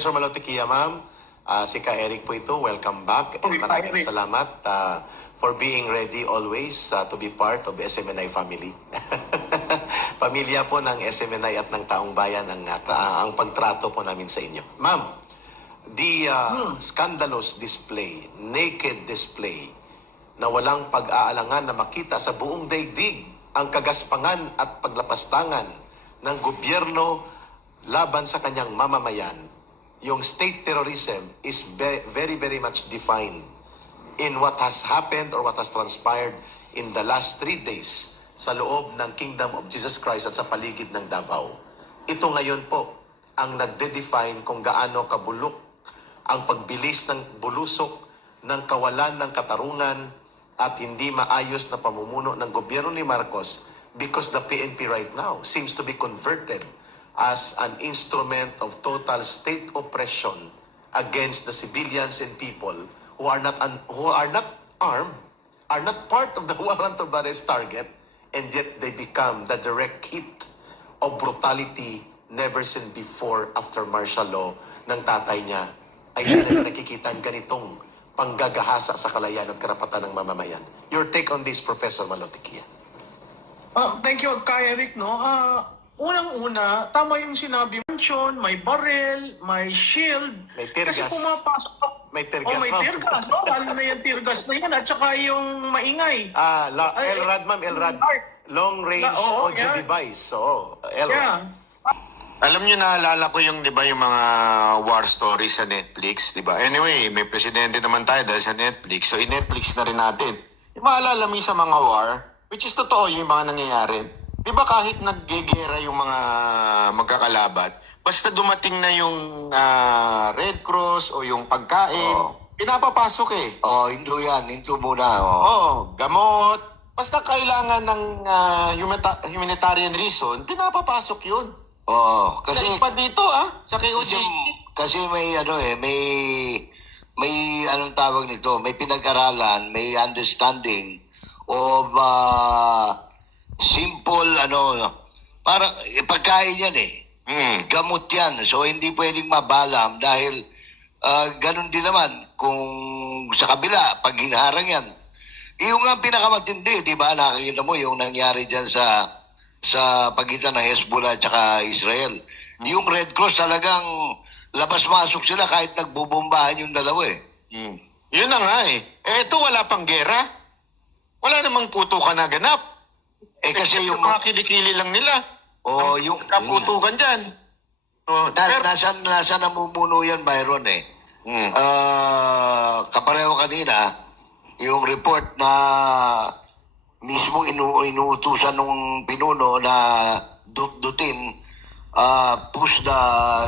Professor Malotikia, ma'am. Ah, si Ka Eric po ito. Welcome back. And maraming salamat ah, for being ready always ah, to be part of SMNI family. Pamilya po ng SMNI at ng taong bayan ang, ta- ang pagtrato po namin sa inyo. Ma'am, the ah, scandalous display, naked display, na walang pag-aalangan na makita sa buong daigdig ang kagaspangan at paglapastangan ng gobyerno laban sa kanyang mamamayan. Yung state terrorism is ve- very, very much defined in what has happened or what has transpired in the last three days sa loob ng Kingdom of Jesus Christ at sa paligid ng Davao. Ito ngayon po ang nagde-define kung gaano kabulok ang pagbilis ng bulusok ng kawalan ng katarungan at hindi maayos na pamumuno ng gobyerno ni Marcos because the PNP right now seems to be converted as an instrument of total state oppression against the civilians and people who are not who are not armed, are not part of the warrant of arrest target, and yet they become the direct hit of brutality never seen before after martial law ng tatay niya ay nakikita ang ganitong panggagahasa sa kalayaan at karapatan ng mamamayan. Your take on this, Professor Malotikia. Ah, thank you, Kay Eric, no? Ah, unang-una, tama yung sinabi, mansion, may barrel, may shield. May tear Kasi gas. pumapasok. May tear Oh, gas, may ma'am. tear gas, no? Lalo na yung tear gas na yan, at saka yung maingay. Ah, la- Ay, LRAD, ma'am, LRAD. Long range Na- oo, audio yan. device. Oo, LRAD. Yeah. Alam niyo naalala ko yung 'di ba yung mga war stories sa Netflix, 'di ba? Anyway, may presidente naman tayo dahil sa Netflix. So i-Netflix na rin natin. Yung maalala mo yung sa mga war, which is totoo yung mga nangyayari. 'Di ba kahit naggegera yung mga magkakalabat, basta dumating na yung ah, Red Cross o yung pagkain, pinapapasok eh. Oh, hinto yan. Hinto muna. Oh. Oo, gamot. Basta kailangan ng ah, humita- humanitarian reason, pinapapasok yun. Oo. Kasi Kasi, pa dito ah, sa kasi, KOJC. kasi may ano eh, may may anong tawag nito, may pinag-aralan, may understanding of uh, simple ano, parang eh, pagkain yan eh. Mm. Gamot yan. So hindi pwedeng mabalam dahil ah, ganun din naman kung sa kabila, pag hinaharang yan. Yung nga pinakamatindi, di ba? Nakakita mo yung nangyari dyan sa sa pagitan ng Hezbollah at saka Israel. Yung Red Cross talagang labas-masok sila kahit nagbubombahan yung dalawa eh. Mm. Yun na nga eh. Eh ito wala pang gera. Wala namang putukan na ganap. Eh kasi yung mga kilikili lang nila. oh, Ang yung kaputukan dyan. Oh, na, pero, nasa, nasa namumuno yan, Byron eh. Mm. Ah, kapareho kanina, yung report na mismo inu inuutusan ng pinuno na dut-dutin, ah, push the,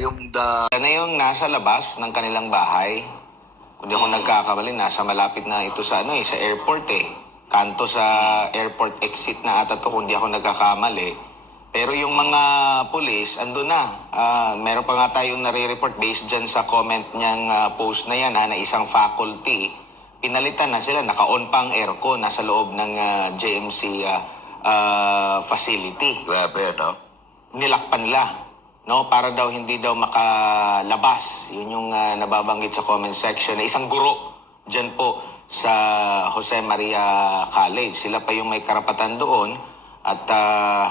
yung the, na yung nasa labas ng kanilang bahay. Kung di ako nagkakamali, nasa malapit na ito sa ano eh, sa airport eh. Kanto sa airport exit na ata to kung di ako nagkakamali. Pero yung mga pulis, ando na. Ah, meron pa nga tayong nare-report based dyan sa comment niyang ah, post na yan ha, na isang faculty. Pinalitan na sila, naka-on pa ang aircon, nasa loob ng ah, JMC ah, ah, facility grabe, no? nilakpan nila no para daw hindi daw makalabas yun yung ah, nababanggit sa comment section isang guro diyan po sa Jose Maria College sila pa yung may karapatan doon at uh,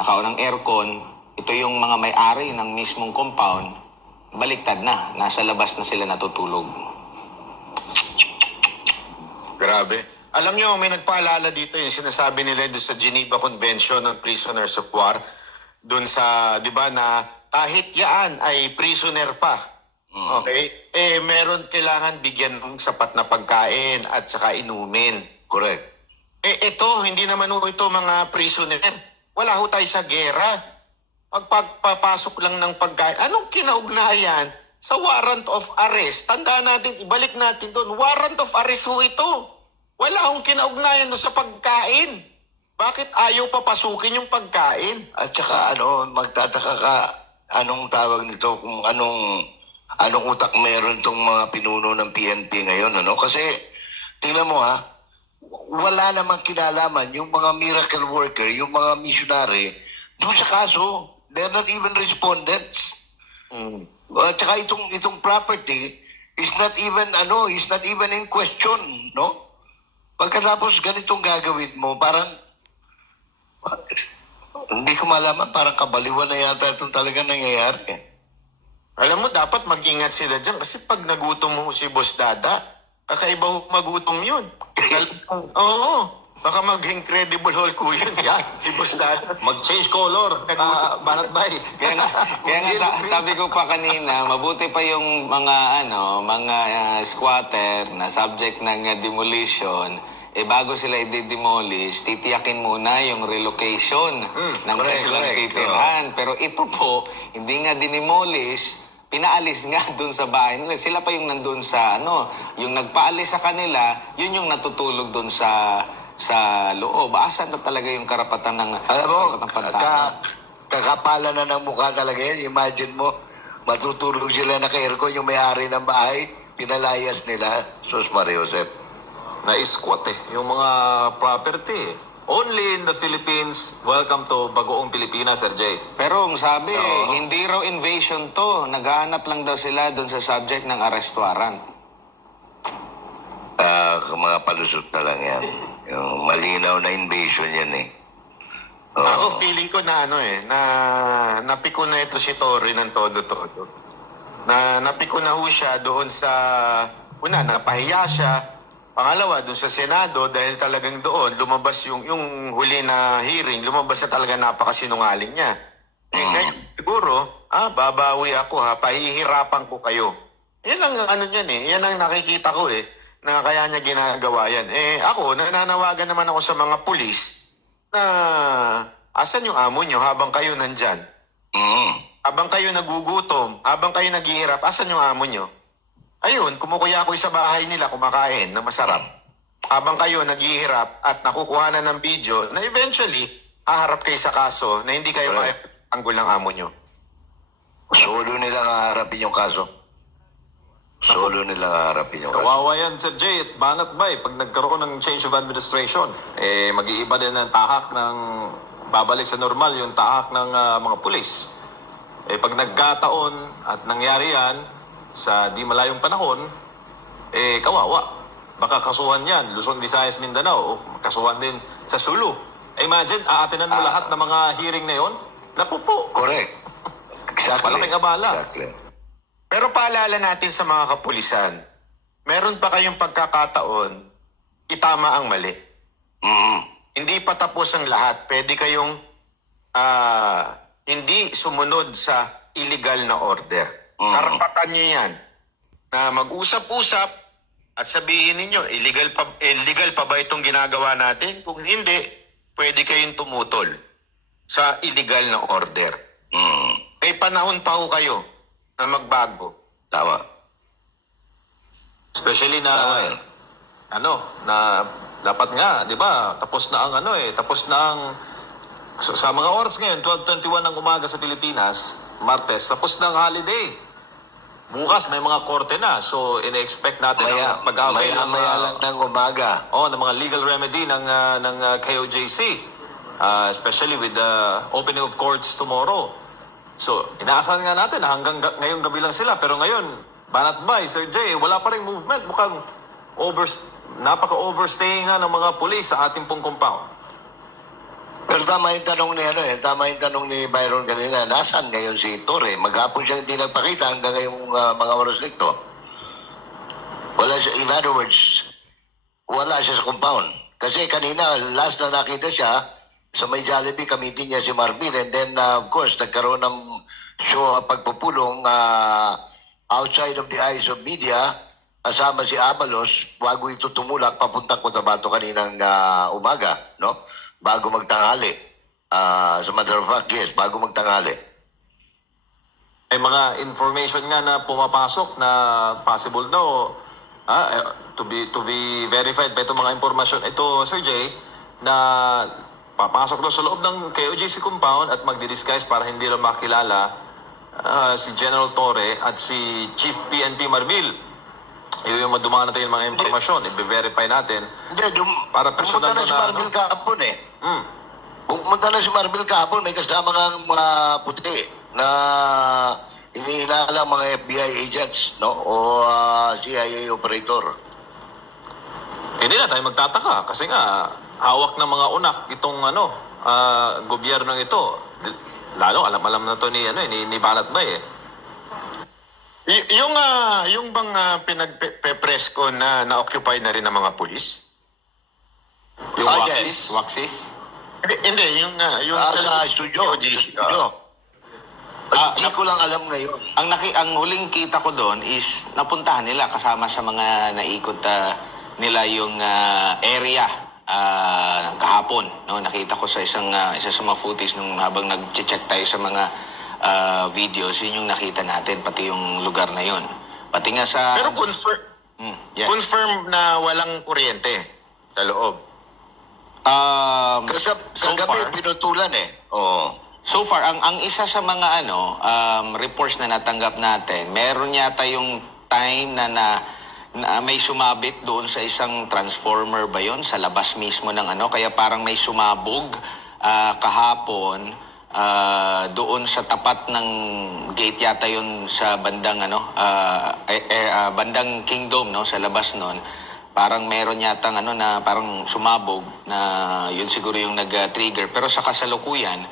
nakaunang aircon ito yung mga may-ari ng mismong compound baliktad na nasa labas na sila natutulog grabe. Alam nyo, may nagpaalala dito yung sinasabi nila doon sa Geneva Convention on Prisoners of War. Doon sa, di ba, na kahit yaan ay prisoner pa. Okay? Eh, meron kailangan bigyan ng sapat na pagkain at saka inumin. Correct. Eh, ito, hindi naman ho ito mga prisoner. Wala ho tayo sa gera. Pagpapasok lang ng pagkain. Anong kinaugnayan sa warrant of arrest? Tandaan natin, ibalik natin doon. Warrant of arrest ho ito. Wala akong kinaugnayan doon sa pagkain. Bakit ayaw papasukin yung pagkain? At saka ano, magtataka ka, anong tawag nito, kung anong, anong utak meron tong mga pinuno ng PNP ngayon, ano? Kasi, tingnan mo ha, wala namang kinalaman yung mga miracle worker, yung mga missionary, doon sa kaso, they're not even respondents. Uh, At saka itong, itong property is not even, ano, is not even in question, no? Pagkatapos ganitong gagawin mo, parang, hindi ko malaman, parang kabaliwan na yata itong talaga nangyayari. Eh. Alam mo, dapat mag-ingat sila dyan kasi pag nagutom mo si Boss Dada, kakaiba ho magutom yun. Oo. Baka mag-incredible hall ko yun. Yan. Si Boss Dada. Mag-change color. Uh, Banat Bay. Kaya nga, kaya nga sa- sabi ko pa kanina, mabuti pa yung mga ano, mga ah, squatter na subject ng ah, demolition, eh bago sila i-demolish, titiyakin muna yung relocation ng correct, kanilang correct. titirhan. Pero ito po, hindi nga dinimolish, pinaalis nga doon sa bahay nila. Sila pa yung nandun sa ano, yung nagpaalis sa kanila, yun yung natutulog doon sa sa loob. Asan na talaga yung karapatan ng Alam mo, ng ka, kakapala na ng mukha talaga yan. Imagine mo, matutulog sila na aircon yung may-ari ng bahay, pinalayas nila. Sus Maria Josep. Na-squat eh. Yung mga property eh. Only in the Philippines. Welcome to Bagoong Pilipinas, Sir Jay. Pero ang sabi, hindi raw invasion to. Naghahanap lang daw sila doon sa subject ng arrest warrant. Ah, mga palusot na lang yan. Yung malinaw na invasion yan eh. Oo. Ako feeling ko na ano eh, na napiko na ito si Tory ng todo-todo. Na napiko na ho siya doon sa, una, napahiya siya. Pangalawa, doon sa Senado, dahil talagang doon, lumabas yung, yung huli na hearing, lumabas na talaga napakasinungaling niya. Eh, ngayon, siguro, ah, babawi ako ha, pahihirapan ko kayo. Yan ang ano niyan eh, yan ang nakikita ko eh, na kaya niya ginagawa yan. Eh, ako, nananawagan naman ako sa mga pulis, na asan yung amo nyo habang kayo nandyan? Mm. Habang kayo nagugutom, habang kayo naghihirap, asan yung amo nyo? Ayun, kumukuya ko sa bahay nila kumakain na masarap. Habang kayo naghihirap at nakukuha na ng video na eventually haharap kayo sa kaso na hindi kayo Correct. tanggol ng amo nyo. Solo nilang haharapin yung kaso. Solo nilang haharapin yung kaso. Kawawa yan, Sir Jay. At banat ba eh, pag nagkaroon ng change of administration, eh, mag-iiba din ang tahak ng, babalik sa normal yung tahak ng ah, mga pulis. Eh, pag nagkataon at nangyari yan, sa di malayong panahon, eh, kawawa. Baka kasuhan yan, Luzon, Visayas, Mindanao, o kasuhan din sa Sulu. Imagine, aatinan mo lahat ng mga hearing na yon, napupo. Correct. Exactly. Malaking abala. Exactly. Pero paalala natin sa mga kapulisan, meron pa kayong pagkakataon, itama ang mali. Mm. Hindi pa tapos ang lahat. Pwede kayong ah, hindi sumunod sa illegal na order. Karapatan nyo yan. Na mag-usap-usap at sabihin ninyo, illegal pa, illegal pa ba itong ginagawa natin? Kung hindi, pwede kayong tumutol sa illegal na order. Mm. May panahon pa ho kayo na magbago. Tama. Especially na Tama yan. ano, na dapat nga, 'di ba? Tapos na ang ano eh, tapos na ang sa, sa mga oras ngayon, 12:21 ng umaga sa Pilipinas, Martes, tapos ang holiday. Bukas may mga korte na. So, ine-expect natin Maya, ang pag-away maya, ng maya mga- lang ng umaga. Oh, ng mga legal remedy ng ah, ng ah, KOJC. Ah, especially with the opening of courts tomorrow. So, inaasahan nga natin na hanggang ga- ngayong gabi lang sila. Pero ngayon, Banat Bay, Sir Jay, wala pa rin movement. Mukhang over, napaka-overstaying nga ng mga pulis sa ating pong compound. Pero tama yung tanong ni ano eh, tama yung tanong ni Byron kanina, nasaan ngayon si Torre? Maghapon siya hindi nagpakita hanggang ngayong ah, mga oras nito. Wala siya, in other words, wala siya sa compound. Kasi kanina, last na nakita siya, sa may Jollibee, kamitin niya si Marvin. And then, ah, of course, nagkaroon ng show ang pagpupulong ah, outside of the eyes of media, kasama si Abalos, bago ito tumulak papuntang Cotabato kaninang ah, umaga, no? Bago magtanghali. Ah, as a matter of fact, yes, bago magtanghali. May mga information nga na pumapasok na possible daw ah, eh, to be to be verified by itong mga impormasyon. Ito, Sir Jay, na papasok daw sa loob ng KOJC compound at magdi-disguise para hindi lang makilala ah, si General Torre at si Chief PNP Marbil. Yun yung madumaan natin yung mga impormasyon. I-verify natin. Hindi, dum, Para personal pumunta na to si na, Marvel ano? kahapon eh. Hmm. Pumunta na si Marvel kahapon, may kasama nga ng mga puti na Hinihinalang mga FBI agents, no? O ah, CIA operator. Hindi na tayo magtataka kasi nga hawak ng mga unak itong ano ah, gobyernong ito. Lalo alam-alam na to ni ano eh, ni, ni Banat Bay eh. Y- yung, ah, yung bang uh, pinag-press ko na na-occupy na rin ng mga pulis? Yung Ah, Waxis, yes. Waxis. Hindi, hindi, yung, ah, yung Ah, sa studio. OGC, Studio. ah. Ah, Hindi ko lang alam ngayon. Ang naki ang huling kita ko doon is napuntahan nila kasama sa mga naikot ah, nila yung ah, area ah, kahapon no nakita ko sa isang ah, isa sa mga footage nung habang nag-check tayo sa mga ah, videos yun yung nakita natin pati yung lugar na yun pati nga sa Pero confirm, Mm, yes. confirm na walang kuryente sa loob. um, Kagab so kagabi far pinutulan eh. Oo. So far, ang ang isa sa mga ano um, reports na natanggap natin, meron yata yung time na, na, na may sumabit doon sa isang transformer ba yon sa labas mismo ng ano kaya parang may sumabog ah, kahapon ah, doon sa tapat ng gate yata yon sa bandang ano ah, eh, eh, ah, bandang Kingdom no sa labas noon parang meron yata ano na parang sumabog na yun siguro yung nag-trigger. Pero sa kasalukuyan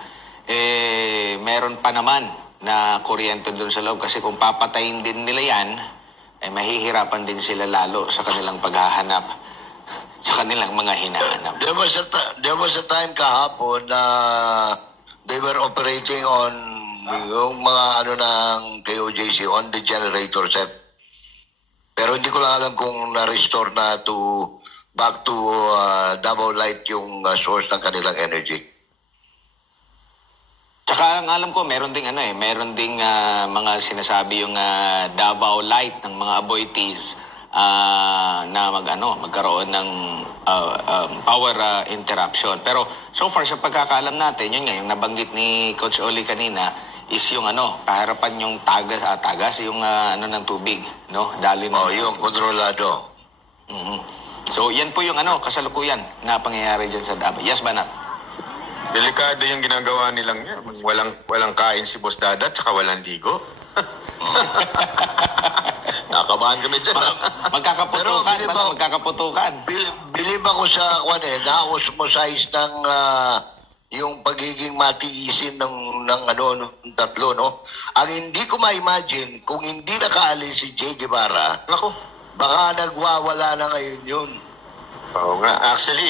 eh meron pa naman na kuryente doon sa loob. Kasi kung papatayin din nila yan eh mahihirapan din sila lalo sa kanilang paghahanap sa kanilang mga hinahanap. There was a there was a time kahapon na they were operating on yung mga ano ng KOJC on the generator set. Pero hindi ko lang alam kung na-restore na to back to uh, double light yung uh, source ng kanilang energy. Tsaka ang alam ko, meron ding ano eh, meron ding ah, mga sinasabi yung ah, Davao Light ng mga aboitees ah, na mag ano, magkaroon ng ah, um, power ah, interruption. Pero so far sa pagkakaalam natin, yun nga yung nabanggit ni Coach Oli kanina is yung ano, kaharapan yung tagas, ah, tagas yung ah, ano ng tubig, no? Dali ng Oh, yung kontrolado. Mhm. So yan po yung ano, kasalukuyan na pangyayari dyan sa Davao. Yes, Banat? Delikado yung ginagawa nilang yan. Walang, walang kain si Boss Dada, tsaka walang ligo. Nakabahan kami dyan. ah. Magkakaputukan, Pero, Bilibao- magkakaputukan. Bil- Bilib ako sa kwan eh, na-osmosize ng ah, yung pagiging matiisin ng, ng ano, ng tatlo, no? Ang hindi ko ma-imagine, kung hindi nakaalis si Jay Guevara, Nako. baka nagwawala na ngayon yun. Oo nga. Actually,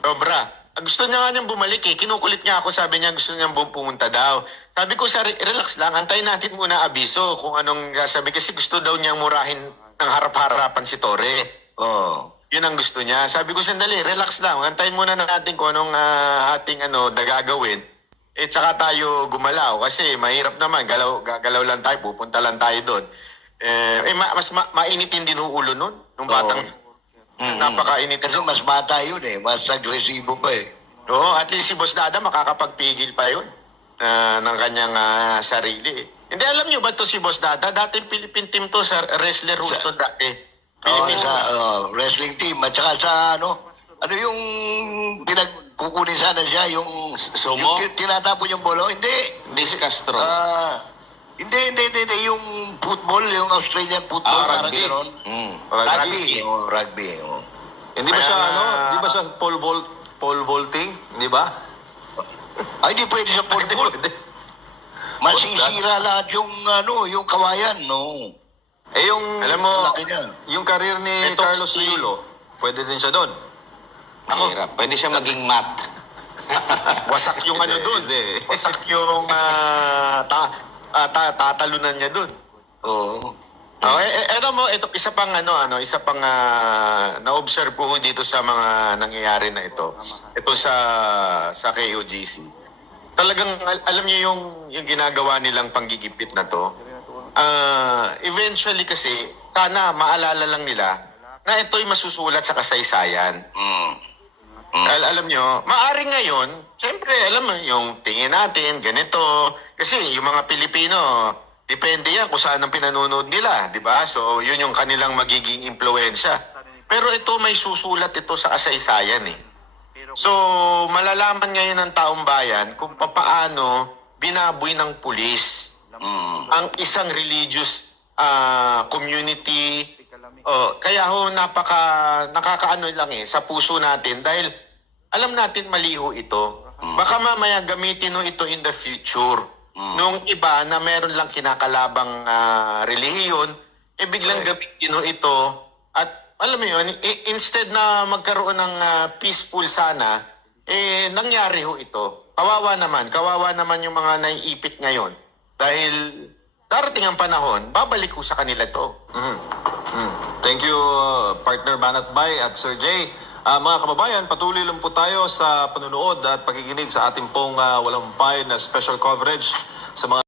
sobra. Gusto niya nga niyang bumalik eh. Kinukulit niya ako. Sabi niya gusto niyang pumunta daw. Sabi ko, sa relax lang. Antayin natin muna abiso kung anong sabi. Kasi gusto daw niyang murahin ng harap-harapan si Tore. Oh. Yun ang gusto niya. Sabi ko, sandali, relax lang. Antayin muna natin kung anong ah, ating ano, nagagawin. Eh, tsaka tayo gumalaw. Kasi mahirap naman. Galaw, gagalaw lang tayo. Pupunta lang tayo doon. Eh, eh ma- mas ma- mainitin din ho ulo nun. Nung batang, napakainit. Kasi mas bata yun eh, mas agresibo pa eh. Oo, at least si Boss Dada makakapagpigil pa yun ah, ng kanyang ah, sarili. Hindi, alam nyo ba to si Boss Dada? Dati Philippine team to, sa wrestler ho to dati. Oh, Philippine sa oh, wrestling team at saka sa ano, ano yung pinagkukunin sana siya, yung, Sumo? yung ti- tinatapon yung bolo? Hindi. Discastro. Ah, hindi, hindi, hindi, hindi, yung football, yung Australian football, Ah, rugby. Mm. Rugby. Oh, rugby. Oh. Hindi ba siya Kaya ano? nga- Di ba siya pole vault, pole vaulting? Di ba? Ay, hindi pwede sa football. Hindi. Masisira lahat yung, ano, yung kawayan, no? Eh yung Alam mo, Laki niya. yung karir ni Ito, Carlos si- pwede din siya doon. Mahirap. Pwede siya maging mat. wasak yung ano dun. Easy. Wasak yung ah, ta, ah, ta, tatalunan niya dun. Oo. Oh, eh, eh, eto mo, ito isa pang ano ano, isa pang ah, na-observe ko dito sa mga nangyayari na ito. Ito sa sa KOGC. Talagang al- alam niyo yung yung ginagawa nilang panggigipit na to. Ah, eventually kasi sana maalala lang nila na ito'y masusulat sa kasaysayan. Mm. Al- alam nyo, maaring ngayon, siyempre, alam mo, yung tingin natin, ganito. Kasi yung mga Pilipino, depende yan kung saan ang pinanonood nila, di ba? So, yun yung kanilang magiging impluensya. Pero ito, may susulat ito sa kasaysayan eh. So, malalaman ngayon ng taong bayan kung papaano binaboy ng pulis ang isang religious ah, community. Oh, kaya ho napaka nakakaano lang eh sa puso natin dahil alam natin mali ho ito. Baka mamaya gamitin ho ito in the future. Nung iba na meron lang kinakalabang ah, relihiyon, eh biglang gamitin ho ito at alam mo yun, instead na magkaroon ng ah, peaceful sana, eh nangyari ho ito. Kawawa naman, kawawa naman yung mga naiipit ngayon. Dahil darating ang panahon, babalik ko sa kanila to. Mm. Thank you, uh, partner Banat Bay at Sir Jay. Ah, mga kababayan, patuloy lang po tayo sa panunood at pakikinig sa ating pong uh, walang pay na special coverage sa mga